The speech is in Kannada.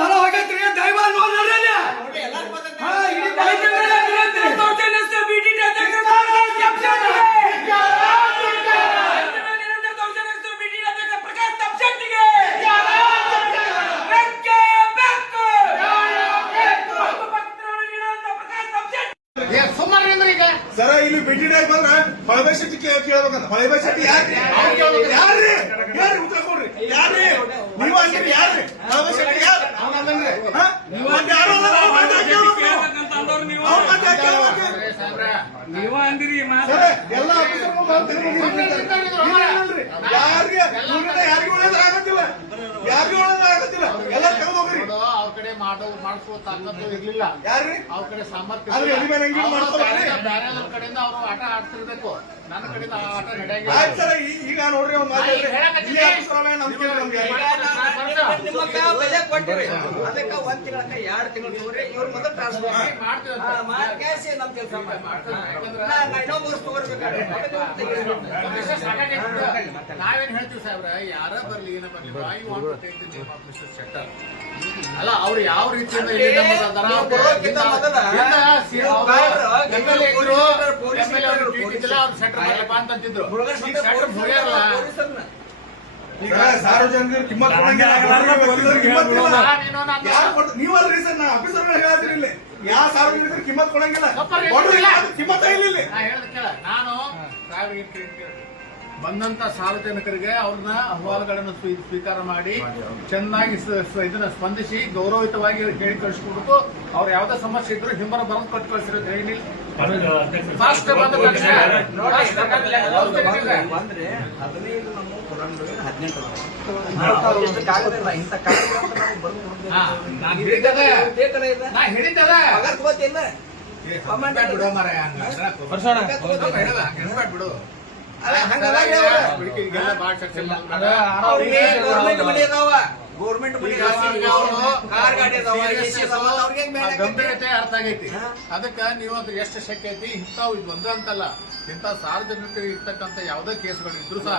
ಹೊಲ ಹೋಗೈತ್ರಿ ದಯಮಾಡಿ ನೋಡ್ರಿ ಸರ ಇಲ್ಲಿ ಬಿಟ್ಟಿದಾಗ ಬಂದ್ರ ಹೊಳಬೈ ಶೆಟ್ಟಿ ಕೇಳ್ಬೇಕಂತ ಹೊಳಬೈ ಶೆಟ್ಟಿ ಯಾರ್ರಿ ಯಾರ್ರಿ ಉತ್ತರ ಕೊಡ್ರಿ ಯಾರ್ರಿ ನೀವು ಅಂದ್ರಿ ಯಾರ್ರಿ ಹೊಳಬೈ ಶೆಟ್ಟಿ ಯಾರು ನೀವ ಅಂದಿರಿ ಎಲ್ಲ ಯಾರಿಗೂ ಒಳ್ಳೇದಾಗತ್ತಿಲ್ಲ ಯಾರಿಗೂ ಒಳ್ಳೇದಾಗತ್ತಿಲ್ಲ ಎಲ್ಲ ತೆಗೆದು ಹೋಗ್ರಿ ಅವ್ರ ಕಡೆ ಮಾಡಿಸುವ ತಾಕತ್ತು ಇರ್ಲಿಲ್ಲ ಯಾರ್ರಿ ಅವ್ರ ಕಡೆ ಸಾಮರ್ಥ್ಯ ಬೇರೆ ಕಡೆಯಿಂದ ಅವರು ಆಟ ಆಡ್ತಿರ್ಬೇಕು ನನ್ನ ಕಡೆಯಿಂದ ಆಟ ನಡೆಯಂಗಿಲ್ಲ. ಈಗ ನೋಡ್ರಿ ಒಂದ್ ಮಾತು ಬೆಲೆ ಕೊಟ್ಟಿರಿ ಅದಕ್ಕೆ 1 ತಿಂಗಳಕ್ಕ 2 ತಿಂಗಳು ತಗೋರಿ ಇವ್ರ ಮೊದಲು ಟ್ರಾನ್ಸ್ಫರ್ ಮಾಡ್ತೀವಿ ನಮ್ ಕೆಲಸ ನಾವೇನ್ ಹೇಳ್ತೀವಿ ಸಾಹೇಬ್ರ ಯಾರ ಬರ್ಲಿ ಏನ ಬರ್ಲಿ I want to take the name of mister Shettar. ಅಲ್ಲ ಅವ್ರು ಯಾವ ರೀತಿಯಿಂದ ಸಾರ್ವಜನಿಕರು ಕಿಮ್ಮತ್ ನೀವಲ್ರಿ ಸರ್ ನಾ ಆಫೀಸರ್ ಹೇಳತ್ತೀರಿ ಯಾವ ಸಾರ್ವಜನಿಕರು ಕಿಮ್ಮತ್ ಕೊಡಂಗಿಲ್ಲ ಕಿಮ್ಮತ್ತ ಇಲ್ಲ. ನಾನು ಬಂದಂತ ಸಾರ್ವಜನಿಕರಿಗೆ ಅವ್ರನ್ನ ಅಹವಾಲುಗಳನ್ನು ಸ್ವೀಕಾರ ಮಾಡಿ ಚೆನ್ನಾಗಿ ಇದನ್ನ ಸ್ಪಂದಿಸಿ ಗೌರವಯುತವಾಗಿ ಹೇಳಿ ಕಳಿಸ್ಕೊಡ್ಬೇಕು. ಅವ್ರು ಯಾವ್ದೇ ಸಮಸ್ಯೆ ಇದ್ರು ಹಿಂಬರ ಬರೆದು ಕೊಟ್ಟು ಕಳಿಸಿರೋ ಹೇಳಿ ಫಾಸ್ಟ್ ಬಂದ ತಕ್ಷಣ ಬಂದ್ರೆ 15 ನಮ್ಮ 18 ಇಂಥ ಕಾಗದ ಹೇಳಿದ್ದದ ಬಿಡೋ ಮರ ಬಿಡು ಗಂಭೀರತೆ ಅರ್ಥ ಆಗೈತಿ. ಅದಕ್ಕ ನೀವು ಅದು ಎಷ್ಟು ಶಕ್ಯ ಐತಿ ಇಂಥವು ಇದು ಒಂದೇ ಅಂತಲ್ಲ ಇಂಥ ಸಾರ್ವಜನಿಕರಿಗೆ ಇರ್ತಕ್ಕಂಥ ಯಾವುದೇ ಕೇಸ್ಗಳು ಇದ್ರು ಸಹ